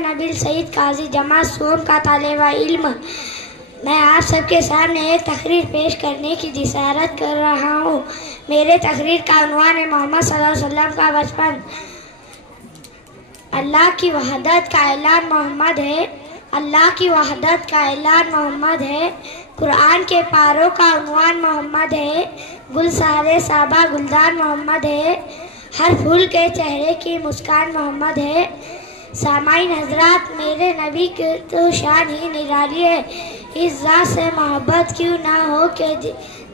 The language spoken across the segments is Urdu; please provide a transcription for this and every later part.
نبیل سعید قاضی جماعت سوم کا طالب علم، میں آپ سب کے سامنے ایک تقریر پیش کرنے کی جسارت کر رہا ہوں۔ میرے تقریر کا عنوان ہے محمد صلی اللہ علیہ وسلم کا بچپن۔ اللہ کی وحدت کا اعلان محمد ہے، اللہ کی وحدت کا اعلان محمد ہے۔ قرآن کے پاروں کا عنوان محمد ہے، گلزارِ صبا گلدان محمد ہے، ہر پھول کے چہرے کی مسکان محمد ہے۔ سامعین حضرات، میرے نبی کی تو شان ہی نرالی ہے، اس ذات سے محبت کیوں نہ ہو کہ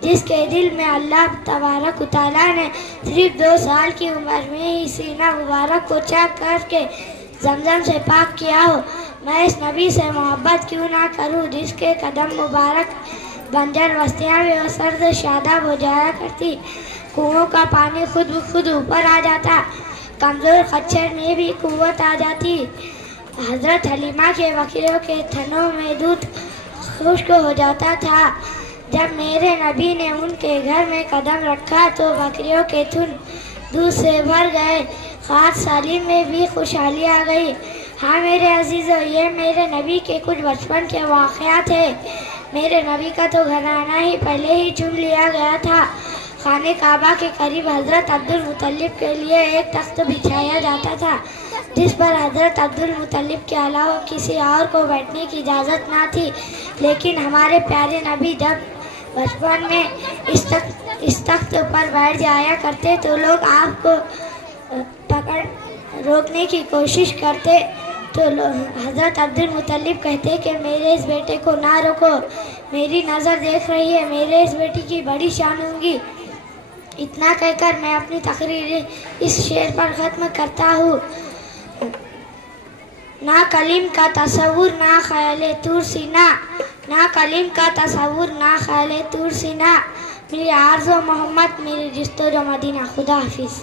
جس کے دل میں اللہ تبارک و تعالیٰ نے صرف 2 سال کی عمر میں ہی سینہ مبارک کو چاک کر کے زمزم سے پاک کیا ہو۔ میں اس نبی سے محبت کیوں نہ کروں جس کے قدم مبارک بنجر بستیاں بھی و سرد شاداب ہو جایا کرتی، کنووں کا پانی خود بخود اوپر آ جاتا، کمزور خچر میں بھی قوت آ جاتی، حضرت حلیمہ کے بکریوں کے تھنوں میں دودھ خشک ہو جاتا تھا۔ جب میرے نبی نے ان کے گھر میں قدم رکھا تو بکریوں کے تھن دودھ سے بھر گئے، خاص سالم میں بھی خوشحالی آ گئی۔ ہاں میرے عزیزو، یہ میرے نبی کے کچھ بچپن کے واقعات ہیں۔ میرے نبی کا تو گھرانہ ہی پہلے ہی چن لیا گیا تھا۔ خانہ کعبہ کے قریب حضرت عبدالمطلب کے لیے ایک تخت بچھایا جاتا تھا جس پر حضرت عبدالمطلب کے علاوہ کسی اور کو بیٹھنے کی اجازت نہ تھی، لیکن ہمارے پیارے نبی جب بچپن میں اس تخت پر بیٹھ جایا کرتے تو لوگ آپ کو روکنے کی کوشش کرتے تو حضرت عبدالمطلب کہتے کہ میرے اس بیٹے کو نہ روکو، میری نظر دیکھ رہی ہے، میرے اس بیٹی کی بڑی شان ہوگی۔ اتنا کہہ کر میں اپنی تقریر اس شعر پر ختم کرتا ہوں۔ نہ کلیم کا تصور نہ خیال طور سینہ، نہ کلیم کا تصور نہ خیال طور سینہ، میری آرزو محمد، میری جستجو مدینہ۔ خدا حافظ۔